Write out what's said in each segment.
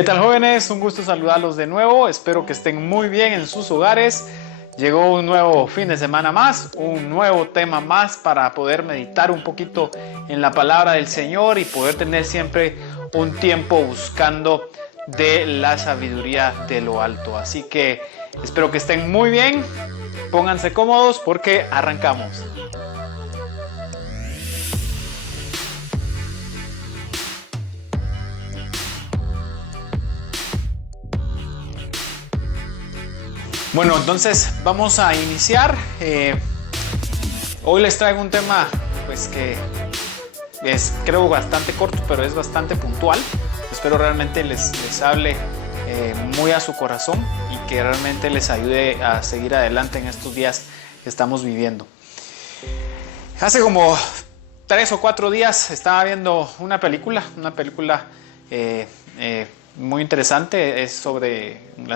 ¿Qué tal, jóvenes? Un gusto saludarlos de nuevo. Espero que estén muy bien en sus hogares. Llegó un nuevo fin de semana más, un nuevo tema más para poder meditar un poquito en la palabra del Señor y poder tener siempre un tiempo buscando de la sabiduría de lo alto. Así que espero que estén muy bien. Pónganse cómodos porque arrancamos. Bueno, entonces vamos a iniciar. Hoy les traigo un tema pues que es, creo, bastante corto, pero es bastante puntual. Espero realmente les hable muy a su corazón y que realmente les ayude a seguir adelante en estos días que estamos viviendo. Hace como 3 o 4 días estaba viendo una película muy interesante.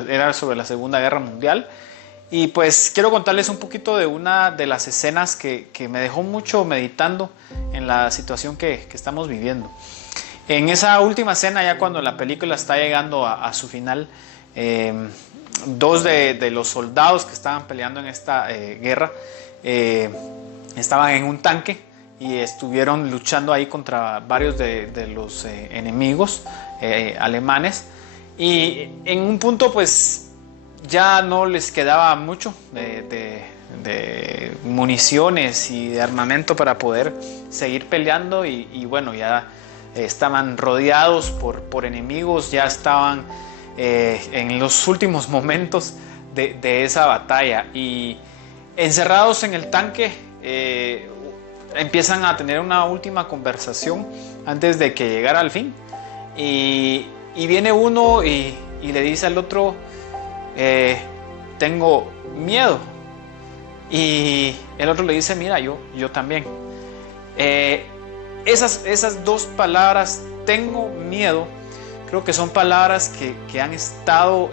Era sobre la Segunda Guerra Mundial. Y pues quiero contarles un poquito de una de las escenas que me dejó mucho meditando en la situación que estamos viviendo. En esa última escena, ya cuando la película está llegando a su final, dos de los soldados que estaban peleando en esta guerra estaban en un tanque y estuvieron luchando ahí contra varios de los enemigos alemanes, y en un punto pues ya no les quedaba mucho de municiones y de armamento para poder seguir peleando y bueno, ya estaban rodeados por enemigos, ya estaban en los últimos momentos de esa batalla, y encerrados en el tanque empiezan a tener una última conversación antes de que llegara al fin, y viene uno y le dice al otro: tengo miedo. Y el otro le dice: mira, yo también. Esas dos palabras, tengo miedo, creo que son palabras que han estado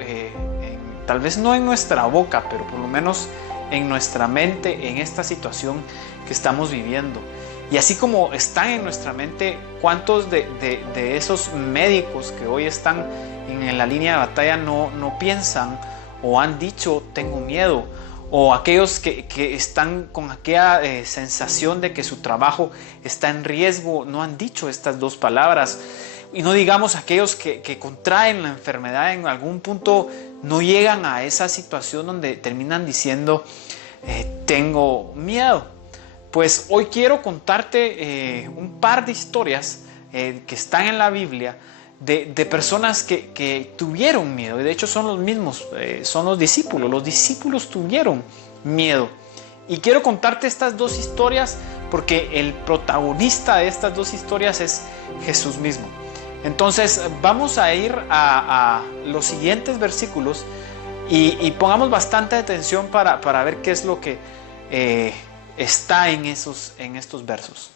tal vez no en nuestra boca, pero por lo menos en nuestra mente en esta situación que estamos viviendo. Y así como están en nuestra mente, ¿cuántos de esos médicos que hoy están en la línea de batalla no piensan o han dicho tengo miedo? O aquellos que están con aquella sensación de que su trabajo está en riesgo, no han dicho estas dos palabras. Y no digamos aquellos que contraen la enfermedad en algún punto, no llegan a esa situación donde terminan diciendo tengo miedo. Pues hoy quiero contarte un par de historias que están en la Biblia de personas que tuvieron miedo. Y de hecho son los mismos, son los discípulos. Los discípulos tuvieron miedo. Y quiero contarte estas dos historias porque el protagonista de estas dos historias es Jesús mismo. Entonces vamos a ir a los siguientes versículos y pongamos bastante atención para ver qué es lo que está en estos versos.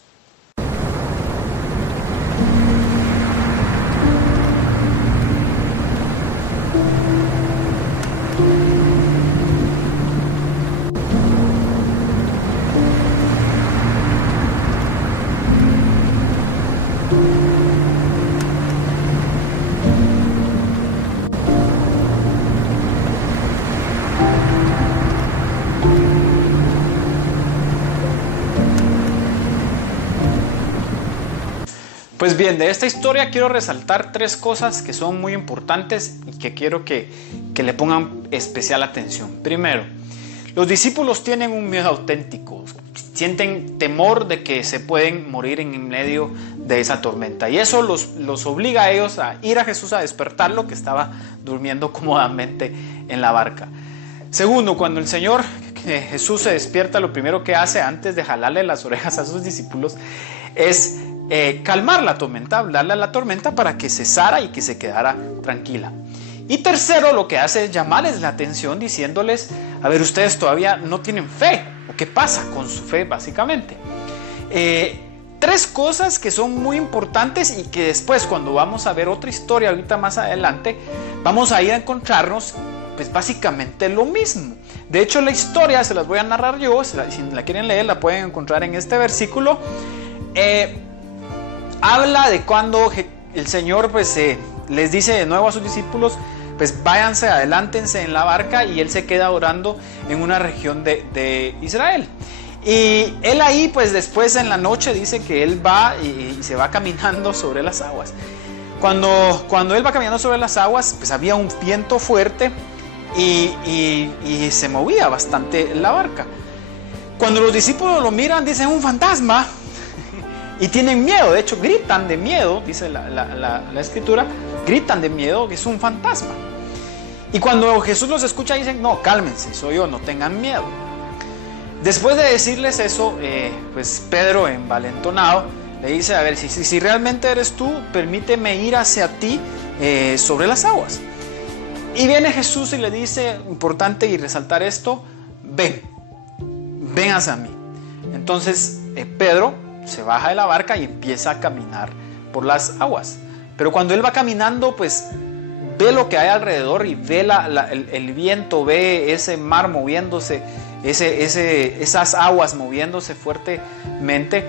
Pues bien, de esta historia quiero resaltar 3 cosas que son muy importantes y que quiero que le pongan especial atención. Primero, los discípulos tienen un miedo auténtico, sienten temor de que se pueden morir en medio de esa tormenta, y eso los obliga a ellos a ir a Jesús a despertarlo, que estaba durmiendo cómodamente en la barca. Segundo, cuando el Señor Jesús se despierta, lo primero que hace antes de jalarle las orejas a sus discípulos es calmar la tormenta, hablarle a la tormenta para que cesara y que se quedara tranquila. Y tercero, lo que hace es llamarles la atención diciéndoles: a ver, ustedes todavía no tienen fe, ¿o qué pasa con su fe básicamente? 3 cosas que son muy importantes y que después, cuando vamos a ver otra historia ahorita más adelante, vamos a ir a encontrarnos pues básicamente lo mismo. De hecho, la historia se las voy a narrar yo, si la quieren leer la pueden encontrar en este versículo. Habla de cuando el Señor pues les dice de nuevo a sus discípulos, pues váyanse, adelántense en la barca, y él se queda orando en una región de Israel. Y él ahí, pues después en la noche dice que él va y se va caminando sobre las aguas. Cuando él va caminando sobre las aguas, pues había un viento fuerte y se movía bastante la barca. Cuando los discípulos lo miran, dicen un fantasma, y tienen miedo. De hecho, gritan de miedo, dice la escritura, gritan de miedo, que es un fantasma. Y cuando Jesús los escucha, dicen, no, cálmense, soy yo, no tengan miedo. Después de decirles eso, pues Pedro, envalentonado, le dice, a ver, si realmente eres tú, permíteme ir hacia ti sobre las aguas. Y viene Jesús y le dice, importante y resaltar esto, ven hacia mí. Entonces Pedro se baja de la barca y empieza a caminar por las aguas. Pero cuando él va caminando, pues ve lo que hay alrededor y ve el viento, ve ese mar moviéndose, esas aguas moviéndose fuertemente,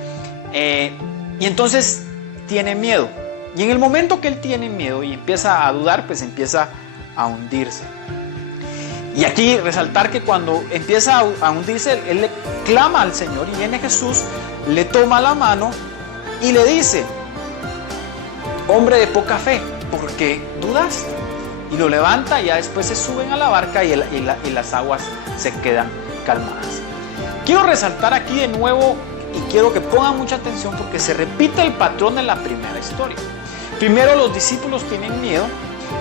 y entonces tiene miedo. Y en el momento que él tiene miedo y empieza a dudar, pues empieza a hundirse. Y aquí resaltar que cuando empieza a hundirse, él le clama al Señor, y viene Jesús, le toma la mano y le dice, hombre de poca fe, ¿por qué dudaste? Y lo levanta, y ya después se suben a la barca y las aguas se quedan calmadas. Quiero resaltar aquí de nuevo, y quiero que pongan mucha atención, porque se repite el patrón de la primera historia. Primero los discípulos tienen miedo.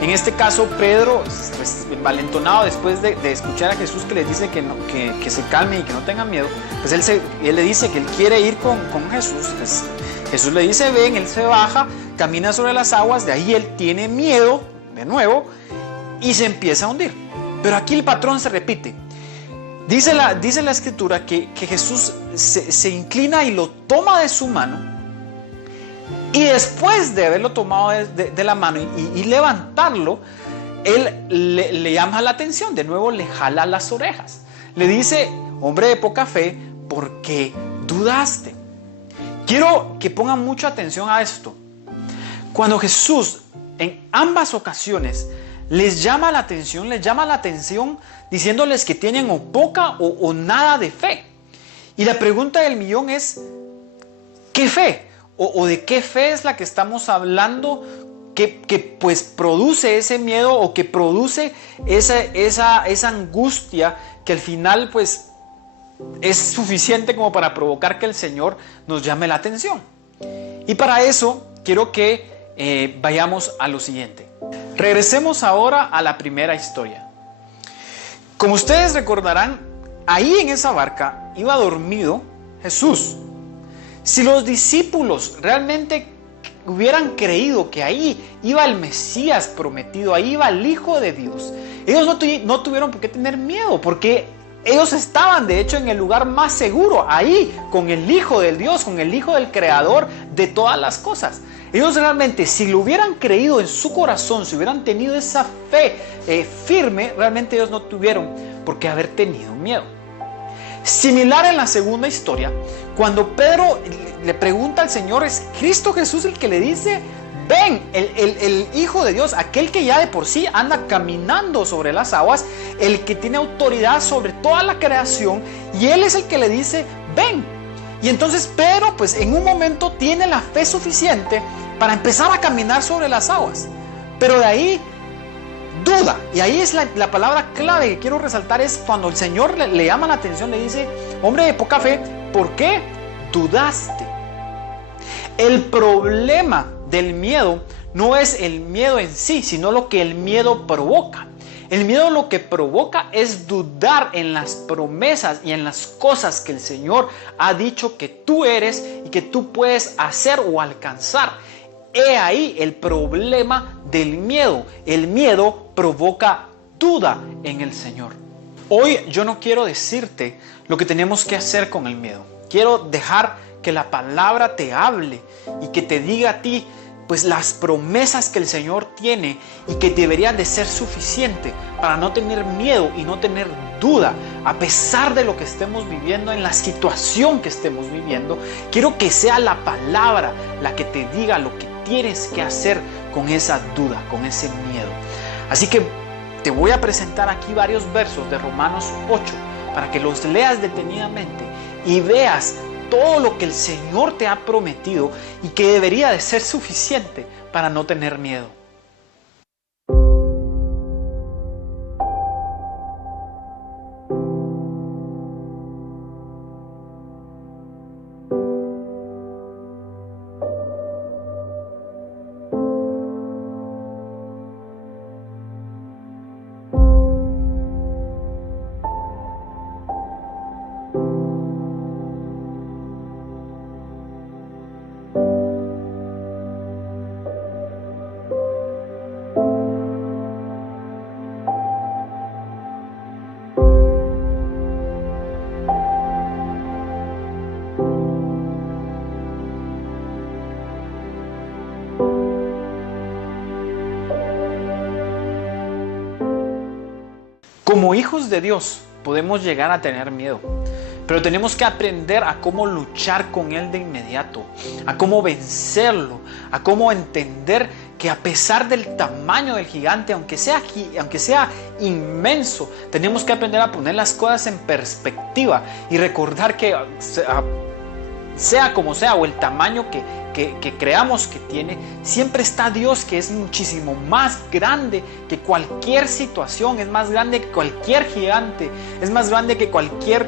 En este caso Pedro, pues, envalentonado después de escuchar a Jesús que les dice que se calmen y que no tengan miedo, pues él le dice que él quiere ir con Jesús. Pues Jesús le dice ven, él se baja, camina sobre las aguas, de ahí él tiene miedo de nuevo y se empieza a hundir. Pero aquí el patrón se repite. Dice la escritura que Jesús se inclina y lo toma de su mano, y después de haberlo tomado de la mano y levantarlo, él le llama la atención, de nuevo le jala las orejas. Le dice, hombre de poca fe, ¿por qué dudaste? Quiero que pongan mucha atención a esto. Cuando Jesús en ambas ocasiones les llama la atención diciéndoles que tienen o poca o nada de fe. Y la pregunta del millón es, ¿qué fe? ¿O de qué fe es la que estamos hablando que pues produce ese miedo, o que produce esa angustia que al final pues es suficiente como para provocar que el Señor nos llame la atención? Y para eso quiero que vayamos a lo siguiente. Regresemos ahora a la primera historia. Como ustedes recordarán, ahí en esa barca iba dormido Jesús. Si los discípulos realmente hubieran creído que ahí iba el Mesías prometido, ahí iba el Hijo de Dios, ellos no tuvieron por qué tener miedo, porque ellos estaban de hecho en el lugar más seguro, ahí con el Hijo del Dios, con el Hijo del Creador de todas las cosas. Ellos realmente, si lo hubieran creído en su corazón, si hubieran tenido esa fe firme, realmente ellos no tuvieron por qué haber tenido miedo. Similar en la segunda historia, cuando Pedro le pregunta al Señor, es Cristo Jesús el que le dice, ven, el Hijo de Dios, aquel que ya de por sí anda caminando sobre las aguas, el que tiene autoridad sobre toda la creación, y Él es el que le dice, ven. Y entonces Pedro, pues en un momento tiene la fe suficiente para empezar a caminar sobre las aguas, pero de ahí duda. Y ahí es la palabra clave que quiero resaltar, es cuando el Señor le llama la atención, le dice, hombre de poca fe, ¿por qué dudaste? El problema del miedo no es el miedo en sí, sino lo que el miedo provoca. El miedo lo que provoca es dudar en las promesas y en las cosas que el Señor ha dicho que tú eres y que tú puedes hacer o alcanzar. He ahí el problema del miedo. El miedo provoca duda en el Señor. Hoy yo no quiero decirte lo que tenemos que hacer con el miedo. Quiero dejar que la palabra te hable y que te diga a ti pues las promesas que el Señor tiene y que deberían de ser suficiente para no tener miedo y no tener duda a pesar de lo que estemos viviendo, en la situación que estemos viviendo. Quiero que sea la palabra la que te diga lo que tienes que hacer con esa duda, con ese miedo. Así que te voy a presentar aquí varios versos de Romanos 8 para que los leas detenidamente y veas todo lo que el Señor te ha prometido y que debería de ser suficiente para no tener miedo. Como hijos de Dios podemos llegar a tener miedo, pero tenemos que aprender a cómo luchar con él de inmediato, a cómo vencerlo, a cómo entender que a pesar del tamaño del gigante, aunque sea inmenso, tenemos que aprender a poner las cosas en perspectiva y recordar que sea como sea, o el tamaño que creamos que tiene, siempre está Dios, que es muchísimo más grande que cualquier situación, es más grande que cualquier gigante, es más grande que cualquier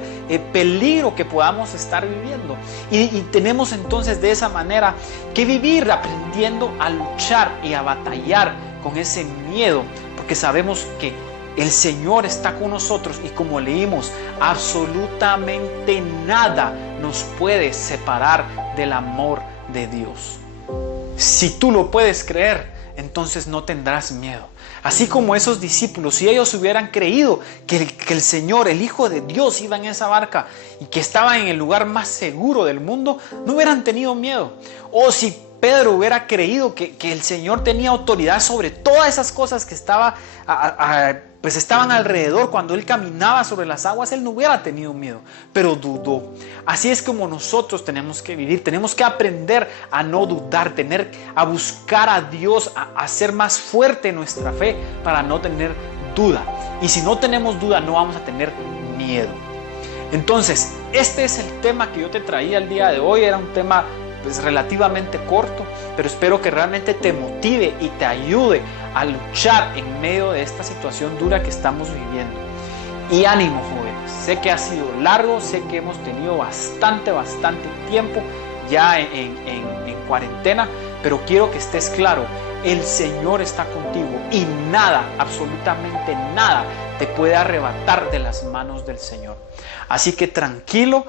peligro que podamos estar viviendo. Y tenemos entonces de esa manera que vivir aprendiendo a luchar y a batallar con ese miedo, porque sabemos que el Señor está con nosotros y, como leímos, absolutamente nada nos puede separar del amor de Dios. Si tú lo puedes creer, entonces no tendrás miedo. Así como esos discípulos, si ellos hubieran creído que el Señor, el Hijo de Dios, iba en esa barca y que estaba en el lugar más seguro del mundo, no hubieran tenido miedo. O si Pedro hubiera creído que el Señor tenía autoridad sobre todas esas cosas que estaban alrededor cuando él caminaba sobre las aguas, él no hubiera tenido miedo, pero dudó. Así es como nosotros tenemos que vivir. Tenemos que aprender a no dudar, a buscar a Dios, a hacer más fuerte nuestra fe para no tener duda. Y si no tenemos duda, no vamos a tener miedo. Entonces, este es el tema que yo te traía el día de hoy. Era un tema relativamente corto, pero espero que realmente te motive y te ayude a luchar en medio de esta situación dura que estamos viviendo. Y ánimo, jóvenes, sé que ha sido largo, sé que hemos tenido bastante tiempo ya en cuarentena, pero quiero que estés claro, el Señor está contigo y nada, absolutamente nada, te puede arrebatar de las manos del Señor. Así que tranquilo,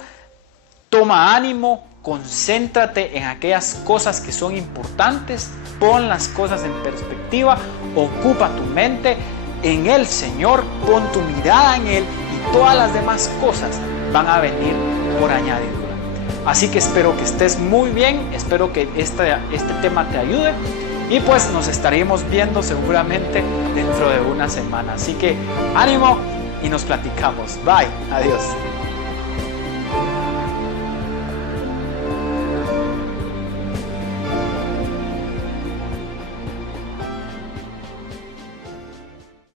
toma ánimo, concéntrate en aquellas cosas que son importantes, pon las cosas en perspectiva, ocupa tu mente en el Señor, pon tu mirada en Él y todas las demás cosas van a venir por añadidura. Así que espero que estés muy bien, espero que este tema te ayude y pues nos estaremos viendo seguramente dentro de una semana. Así que ánimo y nos platicamos. Bye, adiós.